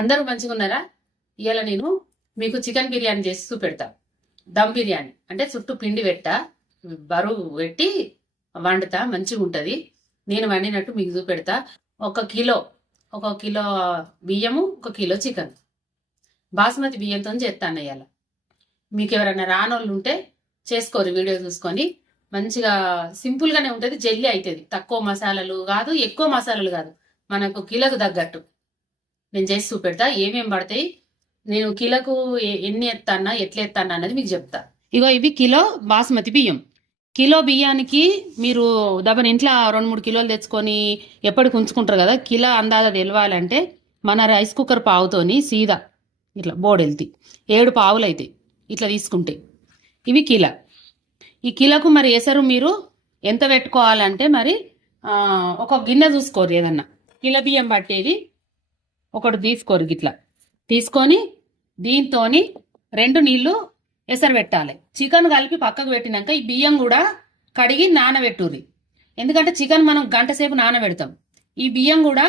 అందరూ మంచిగా ఉన్నారా ఇవాళ నేను మీకు చికెన్ బిర్యానీ చేసి చూపెడతా. దమ్ బిర్యానీ. అంటే చుట్టూ పిండి పెట్టా బరువు పెట్టి వండుతా మంచిగా ఉంటుంది నేను వండినట్టు మీకు చూపెడతా. ఒక కిలో ఒక కిలో బియ్యము ఒక కిలో చికెన్. బాస్మతి బియ్యంతో చేస్తాను ఇవాళ మీకు ఎవరైనా రానోళ్ళు ఉంటే చేసుకోరు వీడియో చూసుకొని. మంచిగా సింపుల్గానే ఉంటుంది జల్లి అవుతుంది తక్కువ మసాలాలు కాదు ఎక్కువ మసాలాలు కాదు. మనకు కిలోకు తగ్గట్టు. నేను చేసి చూపెడతా. ఏమేం పడతాయి? నేను కిలోకు ఎన్ని ఎత్తానా ఎట్లా ఎత్తానా అన్నది మీకు చెప్తా. ఇగో ఇవి కిలో బాస్మతి బియ్యం. కిలో బియ్యానికి మీరు దబన్ ఇంట్లో రెండు మూడు కిలోలు తెచ్చుకొని ఎప్పటికి ఉంచుకుంటారు కదా కిలో అందాజ తెలవాలంటే మన రైస్ కుక్కర్ పావుతోని సీదా ఇట్లా బోడెల్తి ఏడు పావులు అవుతాయి ఇట్లా తీసుకుంటే. ఇవి కిలో. ఈ కిలోకు మరి ఎసరు మీరు ఎంత పెట్టుకోవాలంటే మరి ఒక గిన్నె చూసుకోరు ఏదన్నా. కిలో బియ్యం పట్టేది ఒకటి తీసుకోరు గిట్లా. తీసుకొని దీంతోని రెండు నీళ్ళు ఎసరు పెట్టాలి చికెన్ కలిపి పక్కకు పెట్టినాక ఈ బియ్యం కూడా కడిగి నానబెట్టుర్రి. ఎందుకంటే చికెన్ మనం గంట సేపు నానబెడతాం. ఈ బియ్యం కూడా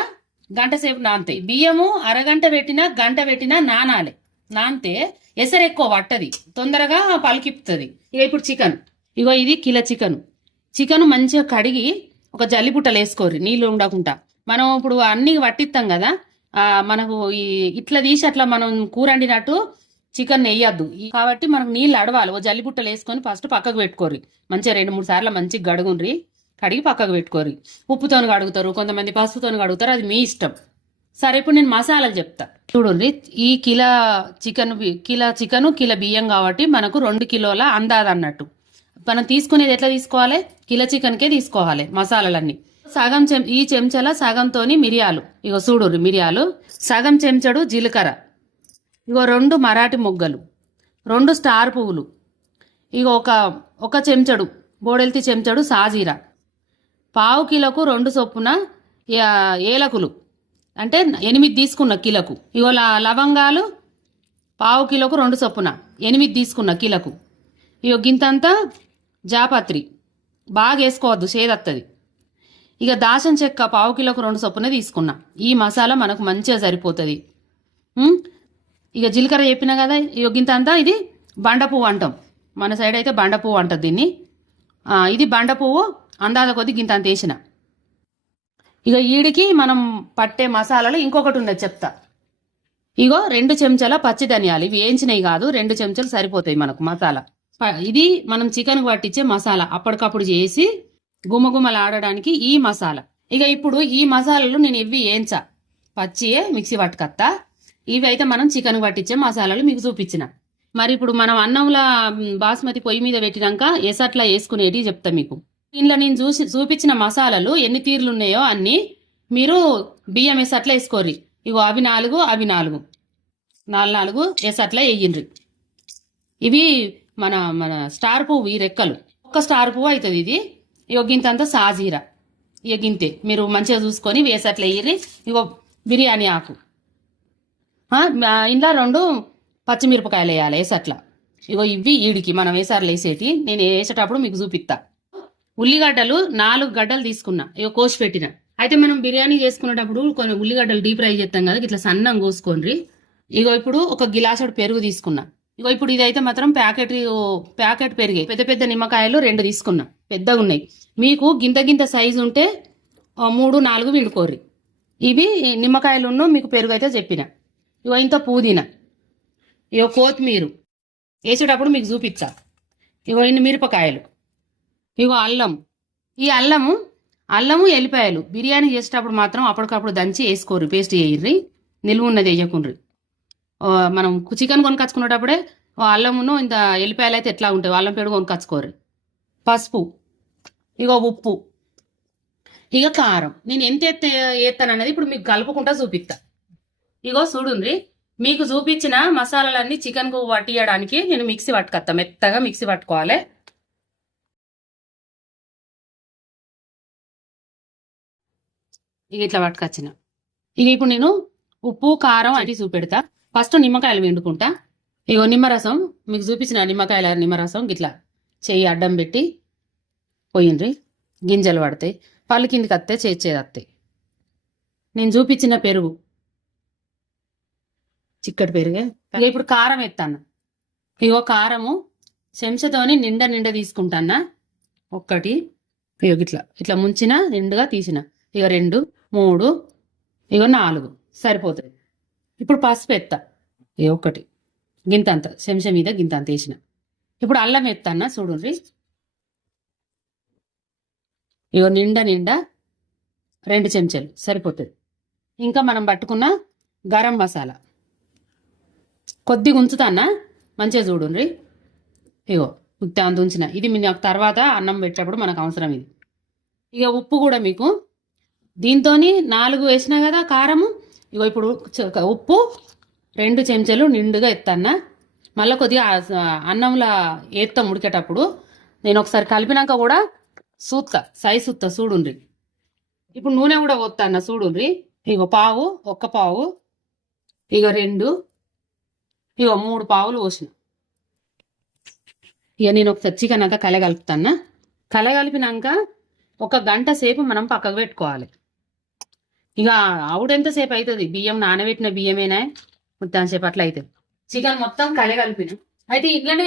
గంట సేపు నానతాయి బియ్యము అరగంట పెట్టినా గంట పెట్టినా నానాలి. నానితే ఎసరు ఎక్కువ పట్టది. తొందరగా పలికిపుతుంది. ఇక ఇప్పుడు చికెన్. ఇగో ఇది కిలో చికెన్. చికెన్ మంచిగా కడిగి ఒక జల్లిపుట్టలు వేసుకోర్రి నీళ్ళు ఉండకుండా. మనం ఇప్పుడు అన్ని పట్టిస్తాం కదా మనకు ఈ ఇట్లా తీసి అట్లా మనం కూర వండినట్టు చికెన్ వేయద్దు కాబట్టి మనకు నీళ్ళు అడవాలి. ఓ జల్లిబుట్టలు వేసుకొని ఫస్ట్ పక్కకు పెట్టుకోరు మంచిగా రెండు మూడు సార్లు మంచిగా గడుగుండ్రి. కడిగి పక్కకు పెట్టుకోరు ఉప్పుతోని కడుగుతారు. కొంతమంది పసుపుతోని కడుగుతారు. అది మీ ఇష్టం. సరే ఇప్పుడు నేను మసాలాలు చెప్తా. చూడండి ఈ kilo chicken kilo chicken kilo బియ్యం కాబట్టి మనకు రెండు కిలోల అందాది అన్నట్టు మనం తీసుకునేది ఎట్లా తీసుకోవాలి? కిలో చికెన్కే తీసుకోవాలి మసాలాలన్నీ. సగం చెం ఈ చెంచాల సగంతోని మిరియాలు. ఇగో చూడు మిరియాలు. సగం చెంచడు జీలకర్ర. ఇగో రెండు మరాఠీ మొగ్గలు. రెండు స్టార్ పువ్వులు. ఇగో ఒక ఒక చెంచడు బోడెల్తి చెంచడు సాజీరా. పావు కిలోకు రెండు చొప్పున ఏలకులు. అంటే ఎనిమిది తీసుకున్న కిలకు. ఇగో ల- లవంగాలు పావు కిలోకు రెండు చొప్పున ఎనిమిది తీసుకున్న కిలకు. ఇగో గింతంతా జాపత్రి. బాగా వేసుకోవద్దు చేదత్తది. ఇక దాసం చెక్క పావు కిలోకు రెండు చొప్పున తీసుకున్నా. ఈ మసాలా మనకు మంచిగా సరిపోతుంది. ఇక జీలకర్ర చెప్పినా కదా? ఇక గింతంతా ఇది బండ పువ్వు అంటాం. మన సైడ్ అయితే బండ పువ్వు అంటుంది దీన్ని. ఇది బండ పువ్వు అందాద కొద్ది గింత అంత వేసిన. ఇక ఈడికి మనం పట్టే మసాలాలు ఇంకొకటి ఉన్నది చెప్తా. ఇగో రెండు చెంచాల పచ్చి ధనియాలు. ఇవి వేయించినవి కాదు రెండు చెంచాలు సరిపోతాయి మనకు మసాలా. ప- ఇది మనం చికెన్ పట్టించే మసాలా. అప్పటికప్పుడు చేసి గుమగుమలాడడానికి ఈ మసాలా. ఇక ఇప్పుడు ఈ మసాలాలు నేను ఇవి ఏంచా? పచ్చియే మిక్సీ పట్టుకత్తా. ఇవి అయితే మనం చికెన్ పట్టించే మసాలాలు మీకు చూపించిన. మరి ఇప్పుడు మనం అన్నంలా బాస్మతి పొయ్యి మీద పెట్టినాక ఎసట్లా వేసుకునేది చెప్తా మీకు. దీనిలో నేను చూసి చూపించిన మసాలాలు ఎన్ని తీర్లు ఉన్నాయో అన్నీ మీరు బియ్యం ఎసట్లా వేసుకోర్రి. ఇగో అవి నాలుగు అవి నాలుగు. నాలుగు నాలుగు ఎసట్లా వేయండ్రి ఇవి మన మన స్టార్ పువ్వు ఈ రెక్కలు. ఒక్క స్టార్ పువ్వు అవుతుంది ఇది. ఇగో సాజీరా. ఇక గింతే మీరు మంచిగా చూసుకొని వేసట్లు వేయరి ఇగో బిర్యానీ ఆకు. ఇంట్లో రెండు పచ్చిమిరపకాయలు వేయాలి వేసట్లా. ఇగో ఇవి ఈడికి. మనం వేసారులు వేసేటి. నేను వేసేటప్పుడు మీకు చూపిస్తా ఉల్లిగడ్డలు నాలుగు గడ్డలు తీసుకున్నా. ఇగో కోసి పెట్టిన. అయితే మనం బిర్యానీ చేసుకునేటప్పుడు కొన్ని ఉల్లిగడ్డలు డీప్ ఫ్రై చేస్తాం కదా ఇట్లా సన్నం కోసుకోండి ఇగో ఇప్పుడు ఒక గిలాసుడు పెరుగు తీసుకున్నా. ఇగో ఇప్పుడు ఇదైతే మాత్రం ప్యాకెట్ ప్యాకెట్ పెరిగాయి. పెద్ద పెద్ద నిమ్మకాయలు రెండు తీసుకున్నా. పెద్దగా ఉన్నాయి. మీకు గింత గింత సైజు ఉంటే మూడు నాలుగు విడుకోర్రి. ఇవి నిమ్మకాయలున్న మీకు పెరుగు అయితే చెప్పిన. ఇగో ఇంత పుదీనా. ఇగో కొత్తిమీర. వేసేటప్పుడు మీకు చూపించా ఇగో ఇన్ని మిరపకాయలు. ఇగో అల్లం. ఈ అల్లము అల్లము ఎల్లిపాయలు. బిర్యానీ చేసేటప్పుడు మాత్రం అప్పటికప్పుడు దంచి వేసుకోరు పేస్ట్ వేయర్రి నిల్వ ఉన్నది వేయకుండ్రి మనం చికెన్ కొనుకొచ్చుకునేటప్పుడే అల్లమును ఇంత ఎల్లిపాయలు అయితే ఎట్లా ఉంటాయి అల్లం పేడు కొనుకొచ్చుకోరు. పసుపు ఇగో ఉప్పు ఇక కారం. నేను ఎంత వేస్తాను అనేది ఇప్పుడు మీకు కలుపుకుంటా చూపిస్తా. ఇగో చూడుండ్రి మీకు చూపించిన మసాలాలన్నీ చికెన్కు పట్టియడానికి నేను మిక్సీ పట్టుకొస్తా మెత్తగా మిక్సీ పట్టుకోవాలి. ఇక ఇట్లా పట్టుకొచ్చిన. ఇక ఇప్పుడు నేను ఉప్పు కారం అవి చూపెడతా. ఫస్ట్ నిమ్మకాయలు వండుకుంటా ఇగో నిమ్మరసం మీకు చూపించిన నిమ్మకాయల నిమ్మరసం గిట్లా చెయ్యి అడ్డం పెట్టి పోయినరి గింజలు పడతాయి పళ్ళు కిందికి వస్తే చేసేది వస్తాయి. నేను చూపించిన పెరుగు. చిక్కటి పెరుగే. ఇక ఇప్పుడు కారం ఎత్తాను ఇగో కారము చెంచతోని నిండా నిండా తీసుకుంటానా ఒక్కటి ఇగో ఇట్లా ఇట్లా ముంచిన నిండుగా తీసిన. ఇక రెండు మూడు ఇగో నాలుగు. సరిపోతుంది. ఇప్పుడు పసుపు ఎత్తా ఇక ఒకటి గింతంత. చెంచా మీద గింతంత వేసిన. ఇప్పుడు అల్లం ఎత్తన్నా చూడండి ఇగో నిండా నిండా రెండు చెంచాలు. సరిపోతుంది. ఇంకా మనం పట్టుకున్న గరం మసాలా. కొద్దిగా ఉంచుతానా మంచిగా చూడుండ్రి ఇగో అంత ఉంచిన. ఇది మీ నాకు తర్వాత అన్నం పెట్టేటప్పుడు మనకు అవసరం ఇది. ఇక ఉప్పు కూడా మీకు. దీంతో నాలుగు వేసినా కదా కారము ఇగో ఇప్పుడు ఉప్పు రెండు చెంచాలు నిండుగా ఎత్తన్నా. మళ్ళీ కొద్దిగా అన్నంలో ఏత్తాం ఉడికేటప్పుడు నేను ఒకసారి కలిపినాక కూడా సూత్త సై సూత్త చూడుండ్రి ఇప్పుడు నూనె కూడా పోతాన్న చూడుండ్రి ఇగో పావు ఒక్క పావు ఇగో రెండు ఇగో మూడు పావులు పోసిన. ఇక నేను ఒకసారి చికెన్ అంతా కలగలుపుతాను కలగలిపినాక ఒక గంట సేపు మనం పక్కకు పెట్టుకోవాలి. ఇక ఆవుడెంతసేపు అవుతుంది బియ్యం నానబెట్టిన బియ్యమేనా? మొత్తం సేపు అట్లా అవుతుంది చికెన్ మొత్తం కలగలిపిన అయితే ఇట్లనే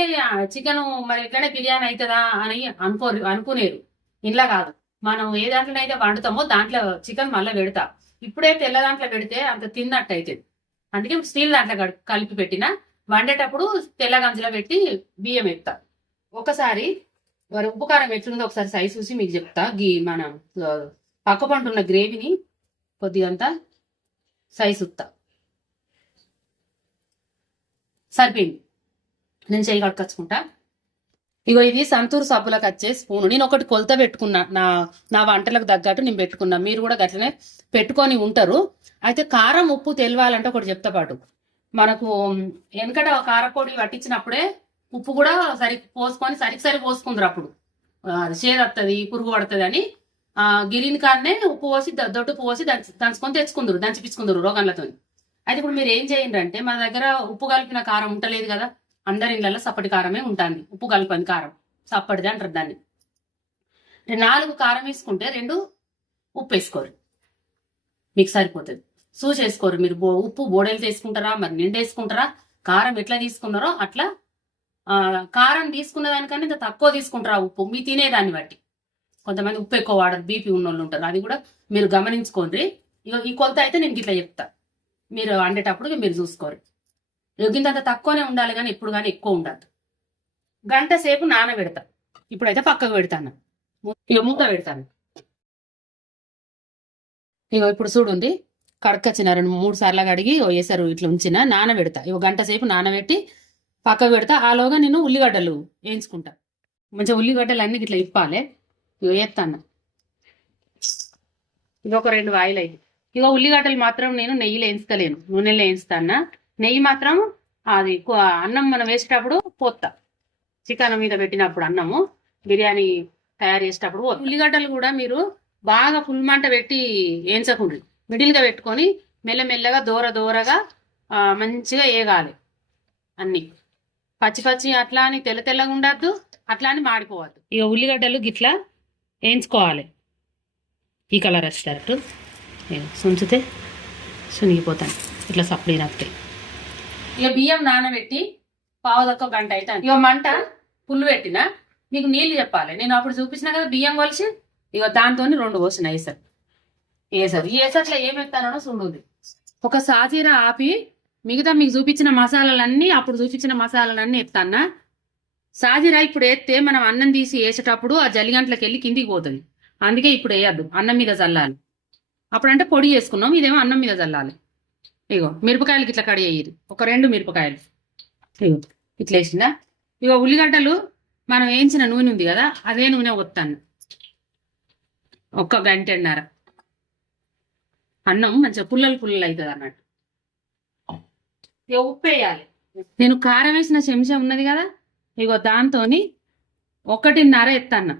చికెన్ మరి ఇట్లనే బిర్యానీ అవుతుందా అని అనుకో అనుకునేరు. ఇంట్లో కాదు. మనం ఏ దాంట్లో అయితే వండుతామో దాంట్లో చికెన్ మళ్ళీ పెడతా. ఇప్పుడే తెల్ల దాంట్లో పెడితే అంత తిన్నట్టు అవుతుంది అందుకే స్టీల్ దాంట్లో కలిపి పెట్టిన. వండేటప్పుడు తెల్ల గంజలో పెట్టి బియ్యం ఎత్తా ఒకసారి ఉప్పు కారం ఎట్లుందో ఒకసారి సైజ్ చూసి మీకు చెప్తా. గీ మన పంట ఉన్న గ్రేవీని కొద్దిగంతా సైజ్ ఉత్తా. సరిపోయింది. నేను చేయి కట్టుకొచ్చుకుంటా ఇగో ఇది సంతూర్ సబ్బులకు వచ్చే స్పూను. నేను ఒకటి కొలత పెట్టుకున్నా. నా నా వంటలకు తగ్గట్టు నేను పెట్టుకున్నా. మీరు కూడా గట్లనే పెట్టుకొని ఉంటారు. అయితే కారం ఉప్పు తెలివాలంటే ఒకటి చెప్తా పాటు. మనకు వెనకట కారపొడి పట్టించినప్పుడే ఉప్పు కూడా సరి పోసుకొని సరికి సరి పోసుకుందరు అప్పుడు. చేదొస్తుంది వస్తుంది పురుగు పడుతుంది అని గిరిని కాడనే ఉప్పు పోసి దొడ్డు ఉప్పు పోసి దంచి దంచుకొని తెచ్చుకుందరు దంచిపించుకుందరు రోగాలతో అయితే ఇప్పుడు మీరు ఏం చేయండి అంటే మన దగ్గర ఉప్పు కలిపిన కారం ఉంటలేదు కదా అందరి ఇళ్ళల్లో సప్పటి కారమే ఉంటుంది ఉప్పు కలిపిన కారం. సప్పటిది అంటారు దాన్ని. నాలుగు కారం వేసుకుంటే రెండు ఉప్పు వేసుకోరు. మీకు సరిపోతుంది. సూచి వేసుకోరు మీరు బో- ఉప్పు బోడేలు తీసుకుంటారా మరి నిండు వేసుకుంటారా కారం ఎట్లా తీసుకున్నారో అట్లా కారం తీసుకున్న దానికన్నా ఇంత తక్కువ తీసుకుంటారా ఉప్పు? మీ తినేదాన్ని బట్టి. కొంతమంది ఉప్పు ఎక్కువ వాడరు బీపీ ఉన్న వాళ్ళు ఉంటారు. అది కూడా మీరు గమనించుకోండి. ఇక ఈ కొలత అయితే నేను ఇట్లా చెప్తా. మీరు వండేటప్పుడు మీరు చూసుకోరు. యోగింత తక్కువనే ఉండాలి కానీ ఇప్పుడు కానీ ఎక్కువ ఉండదు గంట సేపు నానబెడతా. ఇప్పుడైతే పక్కకు పెడతాను. ఇక మూత పెడతాను. ఇక ఇప్పుడు చూడుంది కడకొచ్చిన రెండు మూడు సార్లు కడిగి ఓ వేసారు ఇట్లా ఉంచిన నానబెడతా. ఇక గంట సేపు నానబెట్టి పక్కకు పెడతా. ఆలోగా నేను ఉల్లిగడ్డలు వేయించుకుంటా. మంచిగా ఉల్లిగడ్డలు అన్ని ఇట్లా ఇప్పాలి. ఇగో వేస్తాను ఇది ఒక రెండు వాయిల్ అయితే ఇగో ఉల్లిగడ్డలు మాత్రం నేను నెయ్యిలో వేయించలేను నూనెలో వేయించుతాను నెయ్యి మాత్రం అది అన్నం మనం వేసేటప్పుడు పోతా చికెన్ మీద పెట్టినప్పుడు అన్నము బిర్యానీ తయారు చేసేటప్పుడు ఉల్లిగడ్డలు కూడా మీరు బాగా ఫుల్ మంట పెట్టి వేయించకుండ్రి. మిడిల్గా పెట్టుకొని మెల్లమెల్లగా దూర దూరగా మంచిగా వేగాలి అన్ని. పచ్చి పచ్చి అట్లా అని తెల్ల తెల్లగా ఉండద్దు అట్లా అని మాడిపోవద్దు. ఇక ఉల్లిగడ్డలు గిట్లా వేయించుకోవాలి. ఈ కలర్ వచ్చేటట్టు నేను సుంచితే సునిగిపోతాను. ఇట్లా సప్లీ నత్తాయి ఇక బియ్యం నానబెట్టి పావుదక్క గంట అయితే ఇక మంట పుల్లు పెట్టిన మీకు నీళ్ళు చెప్పాలి. నేను అప్పుడు చూపించిన కదా బియ్యం కొలిసి ఇక దాంతో రెండు పోసిన వేసారు వేసారు ఈ వేసట్లో ఏం ఎత్తానో చూడండి. ఒక సాజీరా ఆపి మిగతా మీకు చూపించిన మసాలాలన్నీ అప్పుడు చూపించిన మసాలాలన్నీ ఎత్తానా సాజీరా ఇప్పుడు ఎత్తే మనం అన్నం తీసి వేసేటప్పుడు ఆ జల్లిగంటలకు వెళ్ళి కిందికి పోతుంది. అందుకే ఇప్పుడు వేయద్దు. అన్నం మీద చల్లాలి అప్పుడంటే పొడి చేసుకున్నాం ఇదేమో అన్నం మీద చల్లాలి ఇగో మిరపకాయలకి ఇట్లా కడి వేయదు ఒక రెండు మిరపకాయలు. ఇగో ఇట్లా వేసిందా? ఇగో ఉల్లిగడ్డలు మనం వేయించిన నూనె ఉంది కదా అదే నూనె వస్తాను ఒక్క గంటన్నర. అన్నం మంచిగా పుల్లలు పుల్లలు అవుతుంది అన్నట్టు. ఇక ఉప్పు వేయాలి. నేను కారం వేసిన చెంచా ఉన్నది కదా ఇగో దాంతోని ఒకటిన్నర ఎత్తాను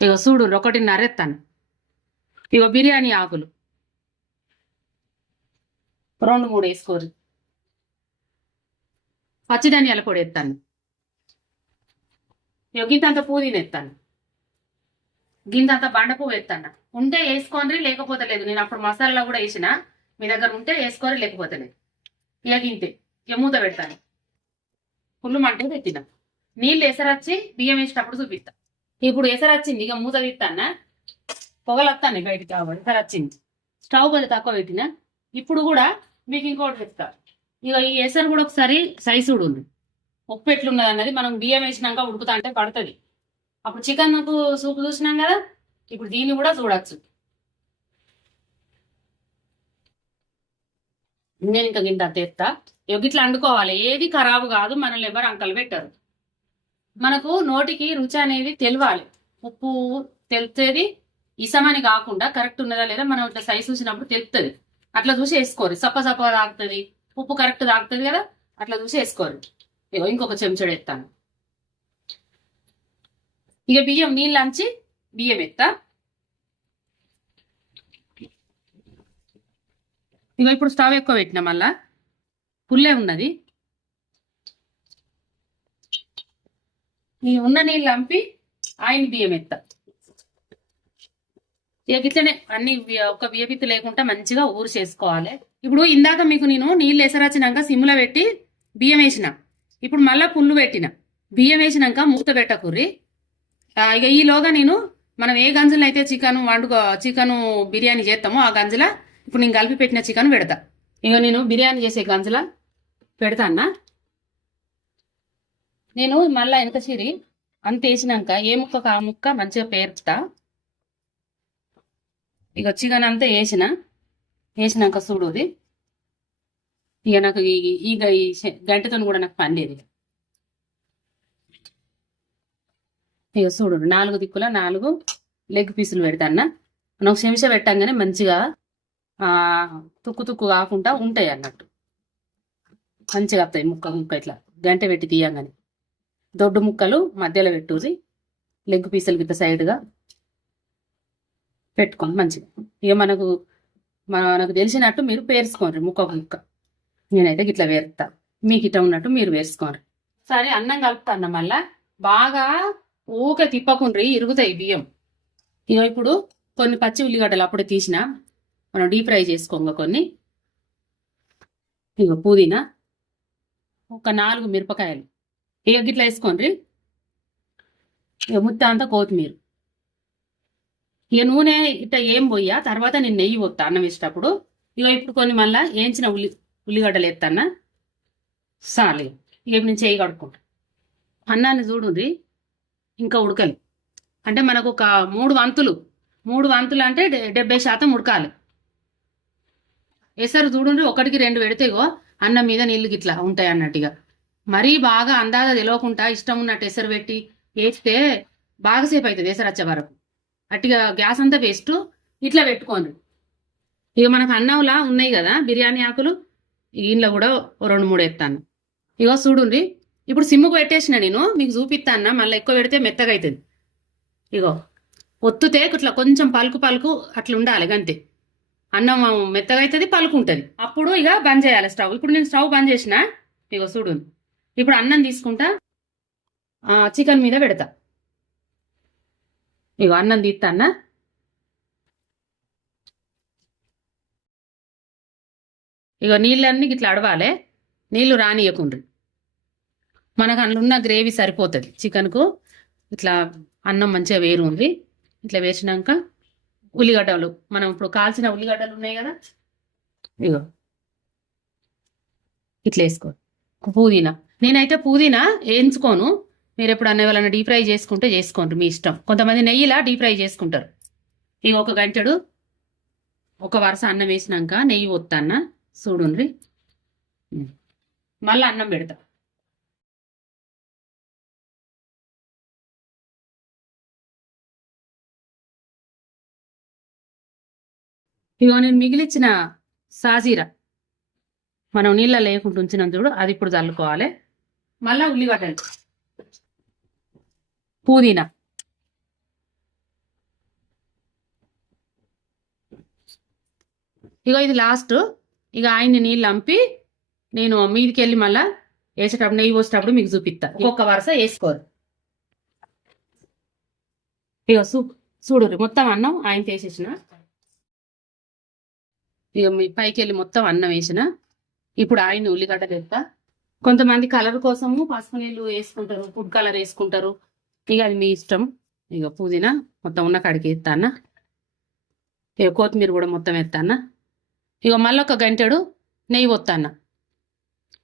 ఇగో చూడు ఒకటిన్నర ఎత్తాను ఇగో బిర్యానీ ఆకులు. రెండు మూడు వేసుకోరు పచ్చి ధనియాల పొడి ఎత్తాను ఇగో గింతంత పూదీని ఎత్తాను గింతంత బండ పువ్వు ఎత్తాను ఉంటే వేసుకోండి లేకపోతే లేదు. నేను అప్పుడు మసాలా కూడా వేసిన. మీ దగ్గర ఉంటే వేసుకోరు లేకపోతే లేదు. ఇక గింతే. ఇక మూత పెడతాను. ఫుల్ మంట పెట్టిన. నీళ్ళు ఎసరొచ్చి బియ్యం వేసేటప్పుడు చూపిస్తా. ఇప్పుడు ఎసరచ్చింది ఇక మూత తీస్తానా పొగలు వస్తాను బయటికి కాబట్టి ఎసరచ్చింది. స్టవ్ కొంచెం తక్కువ పెట్టిన. ఇప్పుడు కూడా మీకు ఇంకోటి చెప్తా. ఇక ఈ ఎసరు కూడా ఒకసారి సైజు చూడు ఉప్పు ఎట్లున్నది అన్నది మనం బియ్యం వేసినాక ఉడుకుతా అంటే పడుతుంది. అప్పుడు చికెన్ సూప్ చూసినాం కదా ఇప్పుడు దీన్ని కూడా చూడొచ్చు. నేను ఇంకా గింత తెస్తా ఇట్లా వండుకోవాలి ఏది ఖరాబు కాదు మనల్ని ఎవరు అంకలు పెట్టరు. మనకు నోటికి రుచి అనేది తెలియాలి ఉప్పు తెలిసేది ఇసమని కాకుండా కరెక్ట్ ఉన్నదా లేదా మనం ఇట్లా సైజ్ చూసినప్పుడు తెలుస్తుంది అట్లా చూసి వేసుకోరు. సప్ప సప్ప తాగుతుంది. ఉప్పు కరెక్ట్ తాగుతుంది కదా? అట్లా చూసి వేసుకోరు. ఇగో ఇంకొక చెంచడు ఎత్తాను. ఇక బియ్యం నీళ్ళు అంచి బియ్యం ఎత్తా. ఇక ఇప్పుడు స్టవ్ ఎక్కువ పెట్టినా మళ్ళా? పుల్లే ఉన్నది. ఈ ఉన్న నీళ్ళు అంపి ఆయన బియ్యం ఎత్తా. ఇక ఇట్లనే అన్ని ఒక బియ్యపిత్తి లేకుండా మంచిగా ఊరు చేసుకోవాలి. ఇప్పుడు ఇందాక మీకు నేను నీళ్ళు ఎసరాచినాక సిమ్లో పెట్టి బియ్యం వేసిన. ఇప్పుడు మళ్ళీ పుల్లు పెట్టిన. బియ్యం వేసినాక మూత పెట్టకుర్రి. ఇక ఈలోగా నేను మనం ఏ గంజులో అయితే చికెన్ వండుకో చికెన్ బిర్యానీ చేస్తామో ఆ గంజుల ఇప్పుడు నేను కలిపి పెట్టిన చికెన్ పెడతా. ఇక నేను బిర్యానీ చేసే గంజల పెడతా అన్న. నేను మళ్ళా వెనక చీరి అంత వేసినాక ఏ ముక్క ఆ ముక్క మంచిగా పేర్చుతా ఇక చికెన్ అంతా వేసిన వేసినాక చూడుది ఇక నాకు ఈ- ఈ గంటతో కూడా నాకు పండేది ఇక చూడు నాలుగు దిక్కుల నాలుగు లెగ్ పీసులు పెడతాన్న నాకు ఒక చెంచా పెట్టంగానే మంచిగా తుక్కు తుక్కు కాకుండా ఉంటాయి అన్నట్టు. మంచిగా వస్తాయి ముక్క ముక్క ఇట్లా. గంట పెట్టి తీయంగానే. దొడ్డు ముక్కలు మధ్యలో పెట్టుది లెగ్ పీసులు గిట్ట సైడ్గా పెట్టుకోండి మంచిగా. ఇక మనకు మనకు తెలిసినట్టు మీరు పేర్చుకోండి ముక్క ముక్క. నేనైతే గిట్లా వేరుతా మీకు ఇట్లా ఉన్నట్టు మీరు వేసుకోండి సరే అన్నం కలుపుతాను మళ్ళా. బాగా ఊకే తిప్పకుండ్రి ఇరుగుతాయి బియ్యం. ఇక ఇప్పుడు కొన్ని పచ్చి ఉల్లిగడ్డలు అప్పుడే తీసిన. మనం డీప్ ఫ్రై చేసుకోంగ కొన్ని. ఇక పుదీనా. ఒక నాలుగు మిరపకాయలు. ఇక గిట్లా వేసుకోండి. ఇక ముత్త అంతా కొత్తిమీర. ఇక నూనె ఇట్లా ఏం పోయా తర్వాత నేను నెయ్యి పోతా అన్నం వేసేటప్పుడు. ఇక ఇప్పుడు కొన్ని మళ్ళా వేయించిన ఉల్లి ఉల్లిగడ్డలు ఎత్తన్నా చాలు ఇక నేను చేయి కడుక్కుంటా. అన్నాన్ని చూడుంది ఇంకా ఉడకలి. అంటే మనకు ఒక మూడు వంతులు. మూడు వంతులు అంటే డె- డెబ్బై శాతం ఉడకాలి. ఎసరు చూడండి ఒకటికి రెండు పెడితేగో అన్నం మీద నీళ్ళు గిట్లా ఉంటాయి అన్నట్టుగా. మరీ బాగా అందాజ తెలియకుండా ఇష్టం ఉన్నట్టు ఎసరు పెట్టి వేస్తే బాగాసేపు అవుతుంది ఎసరు వచ్చే వరకు. అట్టిగా గ్యాస్ అంతా వేస్ట్ ఇట్లా పెట్టుకోండి ఇక మనకు అన్నంలా ఉన్నాయి కదా బిర్యానీ ఆకులు ఇంట్లో కూడా ఓ రెండు మూడు ఎత్తాను ఇగో చూడుండ్రి ఇప్పుడు సిమ్ముకు పెట్టేసిన నేను మీకు చూపిస్తాను మళ్ళీ ఎక్కువ పెడితే మెత్తగా అవుతుంది ఇగో ఒత్తుతే ఇట్లా కొంచెం పలుకు పలుకు అట్లా ఉండాలి గంతే. అన్నం మెత్తగా అవుతుంది పలుకుంటుంది. అప్పుడు ఇక బంద్ చేయాలి స్టవ్. ఇప్పుడు నేను స్టవ్ బంద్ చేసిన ఇగో చూడు. ఇప్పుడు అన్నం తీసుకుంటా చికెన్ మీద పెడతా. ఇగో అన్నం తీస్తా అన్న. ఇగో నీళ్ళన్నీ ఇట్లా అడవాలి. నీళ్ళు రానియకుండ్రి మనకు అందులో ఉన్న గ్రేవీ సరిపోతుంది. చికెన్కు ఇట్లా అన్నం మంచిగా వేరు ఉంది ఇట్లా వేసినాక ఉల్లిగడ్డలు. మనం ఇప్పుడు కాల్చిన ఉల్లిగడ్డలు ఉన్నాయి కదా? ఇగో. ఇట్లా వేసుకో. పుదీనా. నేనైతే పుదీనా వేయించుకోను. మీరు ఎప్పుడు అన్న వాళ్ళని డీప్ ఫ్రై చేసుకుంటే చేసుకోండి మీ ఇష్టం. కొంతమంది నెయ్యిలా డీప్ ఫ్రై చేసుకుంటారు. ఇక ఒక గంటడు ఒక వరుస అన్నం వేసినాక నెయ్యి వస్తాన్న చూడుండ్రి. మళ్ళీ అన్నం పెడతా. ఇగో నేను మిగిలిచ్చిన సాజీరా మనం నీళ్ళ లేకుండా ఉంచినాం చూడు అది ఇప్పుడు చల్లుకోవాలి. మళ్ళా ఉల్లిగడ్డలు. పుదీనా. ఇగో ఇది లాస్ట్ ఇక ఆయన్ని నీళ్ళు అంపి నేను మీదికి వెళ్ళి మళ్ళా వేసేటప్పుడు నెయ్యి పోసేటప్పుడు మీకు చూపిస్తా. ఒక్కొక్క వరుస వేసుకోరు. ఇగో సూ చూడు మొత్తం అన్నం ఆయన వేసేసిన. ఇక మీ పైకి వెళ్ళి మొత్తం అన్నం వేసిన. ఇప్పుడు ఆయన ఉల్లిగడ్డ తెస్తా. కొంతమంది కలర్ కోసము పసుపు నీళ్ళు వేసుకుంటారు ఫుడ్ కలర్ వేసుకుంటారు. ఇక అది మీ ఇష్టం. ఇక పుదీనా మొత్తం ఉన్న కాడికి ఎత్తానా ఇక కొత్తిమీర కూడా మొత్తం ఎత్తానా ఇక మళ్ళీ ఒక గంటెడు నెయ్యి పోతానా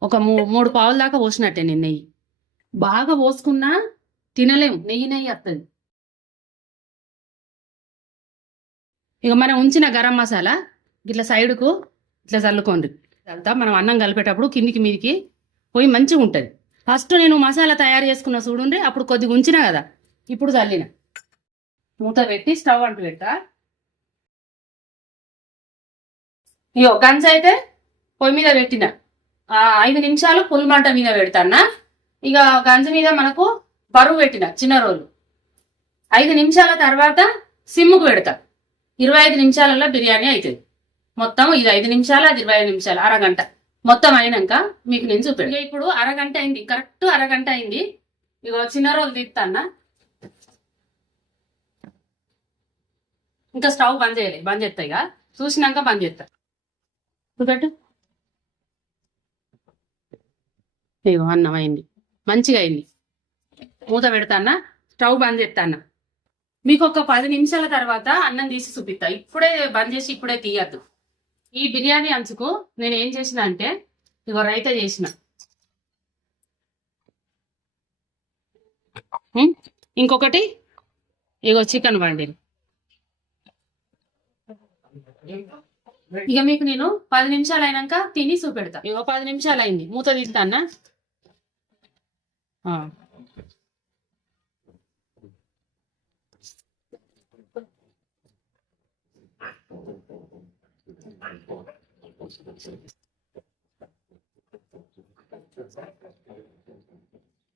ఒక మూ మూడు పావుల దాకా పోసినట్టే నేను నెయ్యి. బాగా పోసుకున్నా తినలేము నెయ్యి నెయ్యి వస్తుంది ఇక మనం ఉంచిన గరం మసాలా ఇట్లా సైడ్కు ఇట్లా చల్లుకోండి. అంతా మనం అన్నం కలిపేటప్పుడు కిందికి మీదికి పోయి మంచిగా ఉంటుంది. ఫస్ట్ నేను మసాలా తయారు చేసుకున్న చూడుండ్రి అప్పుడు కొద్దిగా ఉంచిన కదా ఇప్పుడు చల్లిన. మూత పెట్టి స్టవ్ అంటు పెట్టా ఇగో గంజ అయితే పొయ్యి మీద పెట్టిన. ఐదు నిమిషాలు పుల్ మంట మీద పెడతానా ఇక గంజ మీద మనకు బరువు పెట్టిన చిన్న రోలు. ఐదు నిమిషాల తర్వాత సిమ్ముకు పెడతా. ఇరవై ఐదు నిమిషాలలో బిర్యానీ అవుతుంది మొత్తం ఇది ఐదు నిమిషాలు అది ఇరవై నిమిషాలు అరగంట. మొత్తం అయినాక మీకు నేను ఇక ఇప్పుడు అరగంట అయింది కరెక్ట్ అరగంట అయింది. ఇగో చిన్న రోలు తీస్తానా ఇంకా స్టవ్ బంద్ చేయలే బంద్ చేస్తాయి ఇక చూసినాక బంద్ చేస్తా చూపెట్టు ఇగో అన్నం అయింది మంచిగా అయింది. మూత పెడతానా స్టవ్ బంద్ చేస్తానా మీకు ఒక పది నిమిషాల తర్వాత అన్నం తీసి చూపిస్తా ఇప్పుడే బంద్ చేసి ఇప్పుడే తీయద్దు. ఈ బిర్యానీ అంచుకు నేను ఏం చేసిన అంటే ఇగో రైతా చేసిన. ఇంకొకటి ఇగో చికెన్ వండి ఇక మీకు నేను పది నిమిషాలు అయినాక తిని చూపెడతా. ఇగో పది నిమిషాలు అయింది. మూత తీస్తానా? ఆ.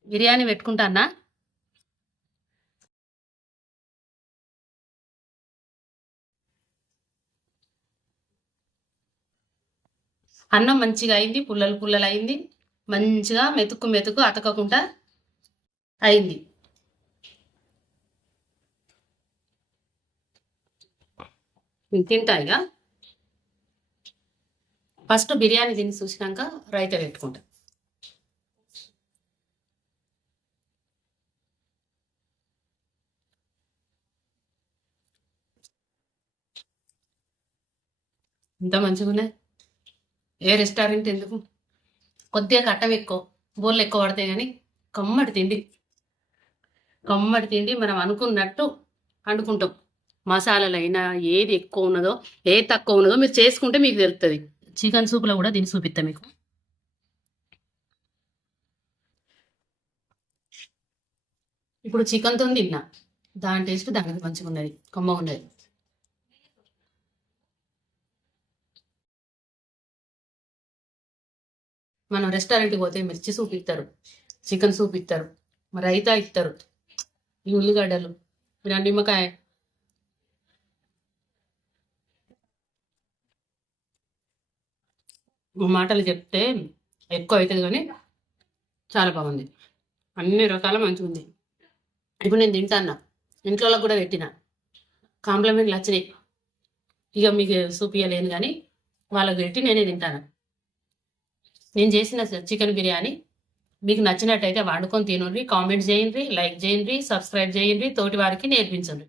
బిర్యానీ పెట్టుకుంటానా అన్నం? మంచిగా అయింది పుల్లలు పుల్లలు అయింది. మంచిగా మెతుకు మెతుకు అతకకుండా అయింది. తింటా ఇక? ఫస్ట్ బిర్యానీ తిని చూసినాక రైత పెట్టుకుంటా ఇంత మంచిగా ఉన్నాయి? ఏ రెస్టారెంట్ ఎందుకు? కొద్దిగా కట్టం ఎక్కువ బోర్లు ఎక్కువ పడతాయి కానీ కమ్మటి తిండి. కమ్మటి తిండి మనం అనుకున్నట్టు వండుకుంటాం. మసాలాలు అయినా ఏది ఎక్కువ ఉన్నదో ఏది తక్కువ ఉన్నదో మీరు చేసుకుంటే మీకు తెలుస్తుంది చికెన్ సూప్లో కూడా దీన్ని చూపిస్తా మీకు. ఇప్పుడు చికెన్తో తిన్నా. దాని టేస్ట్ దానికి మంచిగా ఉన్నది కొమ్మ ఉన్నది. మనం రెస్టారెంట్కి పోతే మిర్చి సూప్ ఇస్తారు చికెన్ సూప్ ఇస్తారు రైతా ఇస్తారు ఈ ఉల్లిగడ్డలు మీరు నిమ్మకాయ మాటలు చెప్తే ఎక్కువ అవుతుంది కానీ చాలా బాగుంది. అన్ని రకాల మంచిగా ఉంది ఇప్పుడు నేను తింటాను ఇంట్లో కూడా పెట్టిన. కాంప్లిమెంట్లు వచ్చినాయి. ఇక మీకు చూపించలేను కానీ వాళ్ళకి పెట్టి నేనే తింటాను. నేను చేసిన చికెన్ బిర్యానీ మీకు నచ్చినట్టయితే వండుకొని తినండి. కామెంట్ చేయండి లైక్ చేయండి సబ్స్క్రైబ్ చేయండి. తోటి వారికి నేర్పించండి.